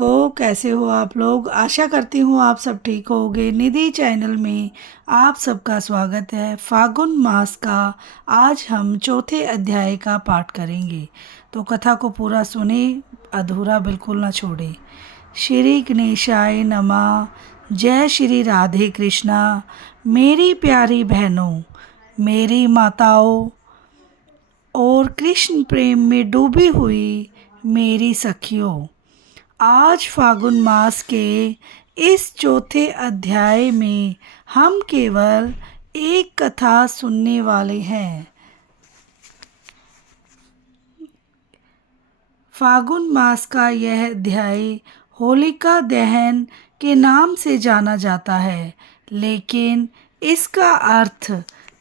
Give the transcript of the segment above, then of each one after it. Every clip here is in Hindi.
को। कैसे हो आप लोग? आशा करती हूँ आप सब ठीक होगे। निधि चैनल में आप सबका स्वागत है। फागुन मास का आज हम चौथे अध्याय का पाठ करेंगे, तो कथा को पूरा सुने, अधूरा बिल्कुल ना छोड़े। श्री गणेशाय नमः। जय श्री राधे कृष्णा। मेरी प्यारी बहनों, मेरी माताओं और कृष्ण प्रेम में डूबी हुई मेरी सखियों, आज फागुन मास के इस चौथे अध्याय में हम केवल एक कथा सुनने वाले हैं। फागुन मास का यह अध्याय होलिका दहन के नाम से जाना जाता है, लेकिन इसका अर्थ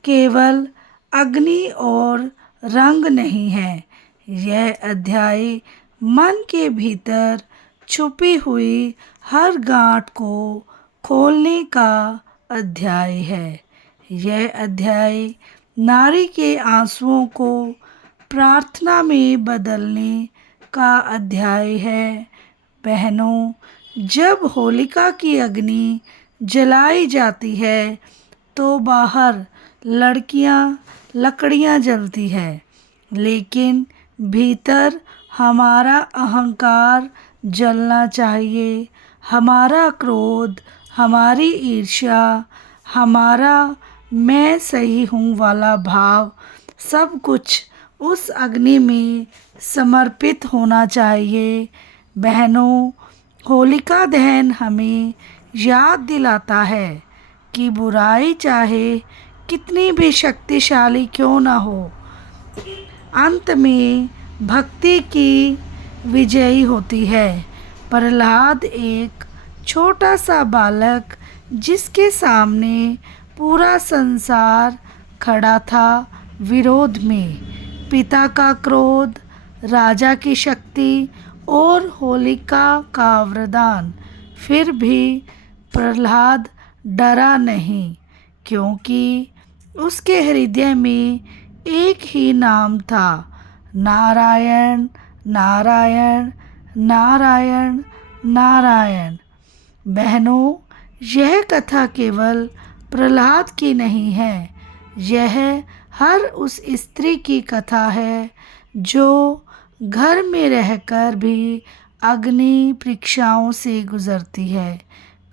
केवल अग्नि और रंग नहीं है। यह अध्याय मन के भीतर छुपी हुई हर गांठ को खोलने का अध्याय है। यह अध्याय नारी के आंसुओं को प्रार्थना में बदलने का अध्याय है। बहनों, जब होलिका की अग्नि जलाई जाती है तो बाहर लकड़ियां जलती है, लेकिन भीतर हमारा अहंकार जलना चाहिए। हमारा क्रोध, हमारी ईर्ष्या, हमारा मैं सही हूँ वाला भाव, सब कुछ उस अग्नि में समर्पित होना चाहिए। बहनों, होलिका दहन हमें याद दिलाता है कि बुराई चाहे कितनी भी शक्तिशाली क्यों ना हो, अंत में भक्ति की विजयी होती है। प्रहलाद एक छोटा सा बालक, जिसके सामने पूरा संसार खड़ा था विरोध में। पिता का क्रोध, राजा की शक्ति और होलिका का वरदान, फिर भी प्रहलाद डरा नहीं, क्योंकि उसके हृदय में एक ही नाम था, नारायण नारायण नारायण नारायण। बहनों, यह कथा केवल प्रहलाद की नहीं है, यह हर उस स्त्री की कथा है जो घर में रहकर भी अग्नि परीक्षाओं से गुजरती है।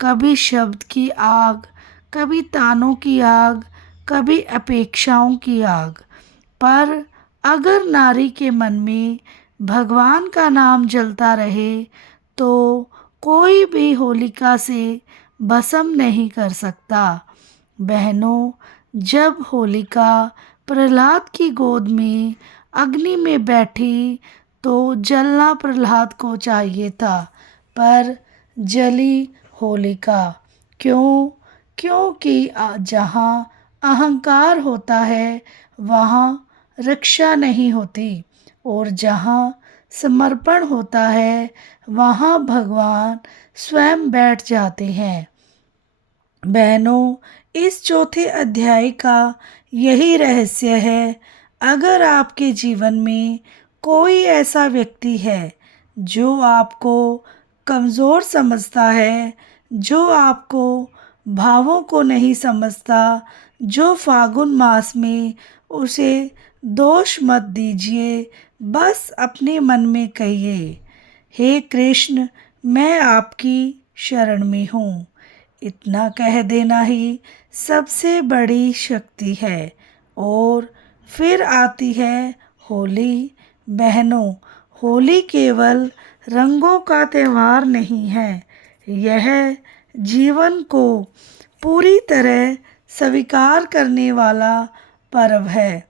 कभी शब्द की आग, कभी तानों की आग, कभी अपेक्षाओं की आग। पर अगर नारी के मन में भगवान का नाम जलता रहे तो कोई भी होलिका से भस्म नहीं कर सकता। बहनों, जब होलिका प्रहलाद की गोद में अग्नि में बैठी तो जलना प्रहलाद को चाहिए था, पर जली होलिका। क्यों? क्योंकि जहाँ अहंकार होता है वहाँ रक्षा नहीं होती, और जहाँ समर्पण होता है वहाँ भगवान स्वयं बैठ जाते हैं। बहनों, इस चौथे अध्याय का यही रहस्य है। अगर आपके जीवन में कोई ऐसा व्यक्ति है जो आपको कमज़ोर समझता है, जो आपको भावों को नहीं समझता, जो फागुन मास में उसे दोष मत दीजिए, बस अपने मन में कहिए, हे कृष्ण, मैं आपकी शरण में हूँ। इतना कह देना ही सबसे बड़ी शक्ति है। और फिर आती है होली। बहनों, होली केवल रंगों का त्यौहार नहीं है, यह जीवन को पूरी तरह स्वीकार करने वाला पर्व है।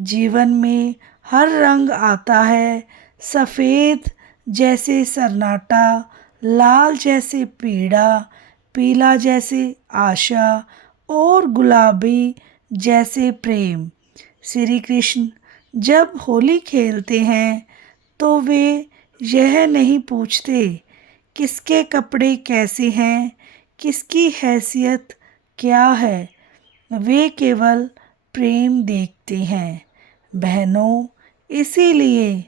जीवन में हर रंग आता है, सफ़ेद जैसे सन्नाटा, लाल जैसे पीड़ा, पीला जैसे आशा और गुलाबी जैसे प्रेम। श्री कृष्ण जब होली खेलते हैं तो वे यह नहीं पूछते किसके कपड़े कैसे हैं, किसकी हैसियत क्या है, वे केवल प्रेम देखते हैं। बहनों, इसीलिए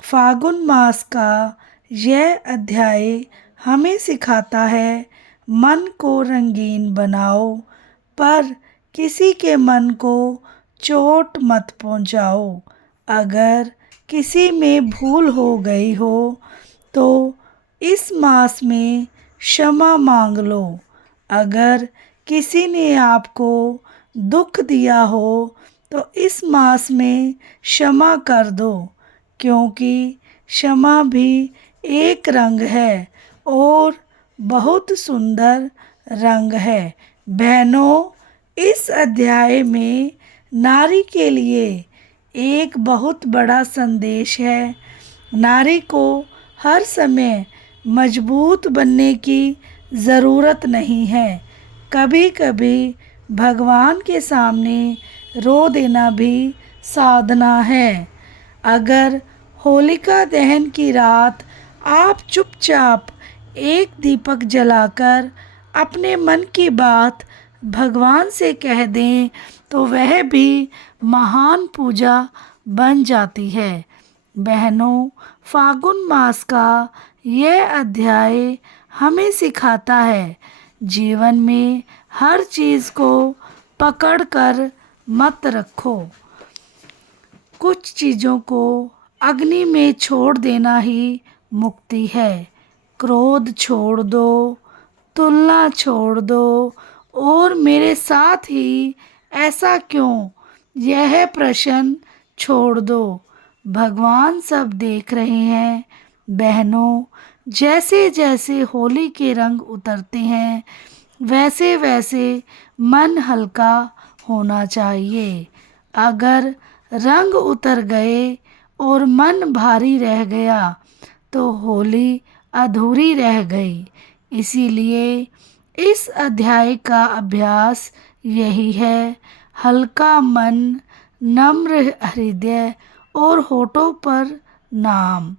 फागुन मास का यह अध्याय हमें सिखाता है मन को रंगीन बनाओ, पर किसी के मन को चोट मत पहुंचाओ। अगर किसी में भूल हो गई हो तो इस मास में क्षमा मांग लो। अगर किसी ने आपको दुख दिया हो तो इस मास में क्षमा कर दो, क्योंकि क्षमा भी एक रंग है और बहुत सुंदर रंग है। बहनों, इस अध्याय में नारी के लिए एक बहुत बड़ा संदेश है। नारी को हर समय मजबूत बनने की ज़रूरत नहीं है। कभी कभी भगवान के सामने रो देना भी साधना है। अगर होलिका दहन की रात आप चुपचाप एक दीपक जलाकर अपने मन की बात भगवान से कह दें तो वह भी महान पूजा बन जाती है। बहनों, फागुन मास का यह अध्याय हमें सिखाता है, जीवन में हर चीज़ को पकड़ कर मत रखो। कुछ चीज़ों को अग्नि में छोड़ देना ही मुक्ति है। क्रोध छोड़ दो, तुलना छोड़ दो, और मेरे साथ ही ऐसा क्यों, यह प्रश्न छोड़ दो। भगवान सब देख रहे हैं। बहनों, जैसे जैसे होली के रंग उतरते हैं वैसे वैसे मन हल्का होना चाहिए। अगर रंग उतर गए और मन भारी रह गया तो होली अधूरी रह गई। इसीलिए इस अध्याय का अभ्यास यही है, हल्का मन, नम्र हृदय और होठों पर नाम।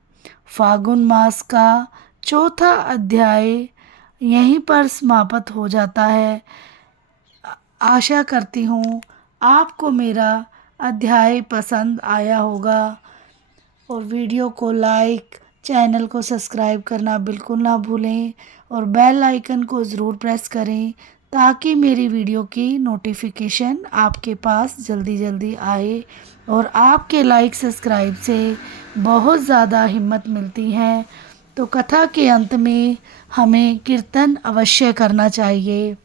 फागुन मास का चौथा अध्याय यहीं पर समाप्त हो जाता है। आशा करती हूँ आपको मेरा अध्याय पसंद आया होगा, और वीडियो को लाइक, चैनल को सब्सक्राइब करना बिल्कुल ना भूलें और बेल आइकन को ज़रूर प्रेस करें ताकि मेरी वीडियो की नोटिफिकेशन आपके पास जल्दी जल्दी आए। और आपके लाइक सब्सक्राइब से बहुत ज़्यादा हिम्मत मिलती है। तो कथा के अंत में हमें कीर्तन अवश्य करना चाहिए।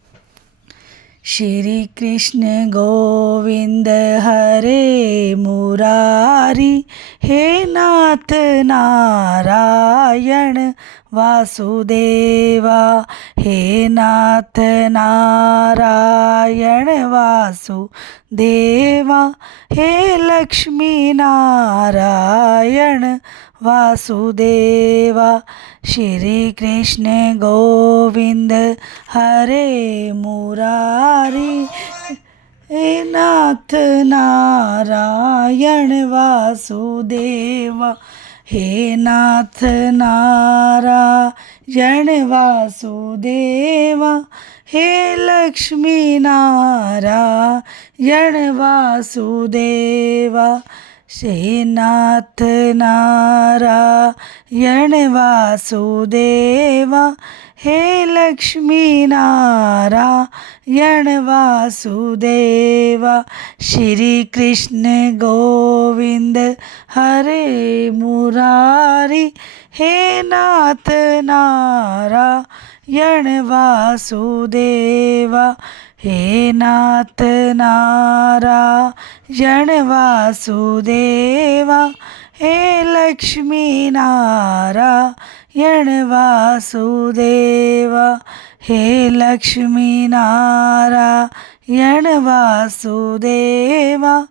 श्री कृष्ण गोविंद हरे मुरारी, हे नाथ नारायण वासुदेवा, हे नाथ नारायण वासुदेवा, हे लक्ष्मी नारायण वासुदेवा। श्री कृष्ण गोविंद हरे मुरारी, हे नाथ नारायण वासुदेवा, हे नाथ नारायण वासुदेवा, हे लक्ष्मी नारायण वासुदेवा। हे नाथ नारायण वासुदेवा, हे लक्ष्मी नारायण वासुदेवा। श्री कृष्ण गोविंद हरे मुरारी, हे नाथ नारायण वासुदेवा, हे नाथ नारायण वासुदेवा, हे लक्ष्मी नारायण वासुदेवा, हे लक्ष्मी नारायण वासुदेवा,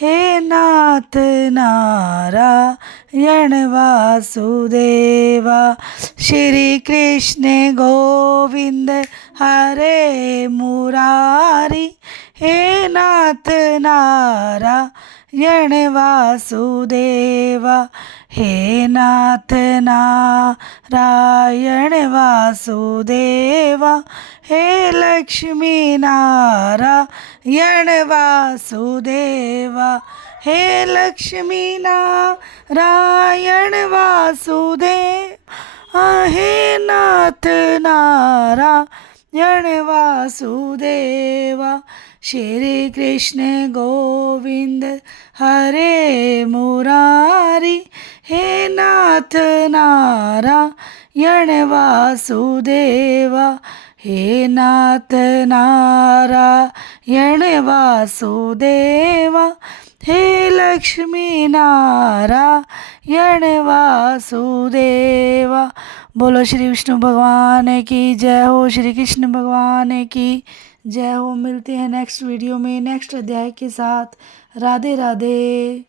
हे नाथ नारायण वासुदेवा। श्री कृष्ण गोविंद हरे मुरारी, हे नाथ नारायण वासुदेवा, हे नाथ नारायण वासुदेवा, हे लक्ष्मी नारायण वासुदेवा, हे लक्ष्मी नारायण वासुदेव, हे नाथ नारायण वासुदेवा। श्री कृष्ण गोविंद हरे मुरारी, हे नाथ नारायण वासुदेवा, हे नाथ नारायण वासुदेवा, हे लक्ष्मी नारायण वासुदेवा। बोलो श्री विष्णु भगवान की जय हो, श्री कृष्ण भगवान की जय हो। मिलते हैं नेक्स्ट वीडियो में नेक्स्ट अध्याय के साथ। राधे राधे।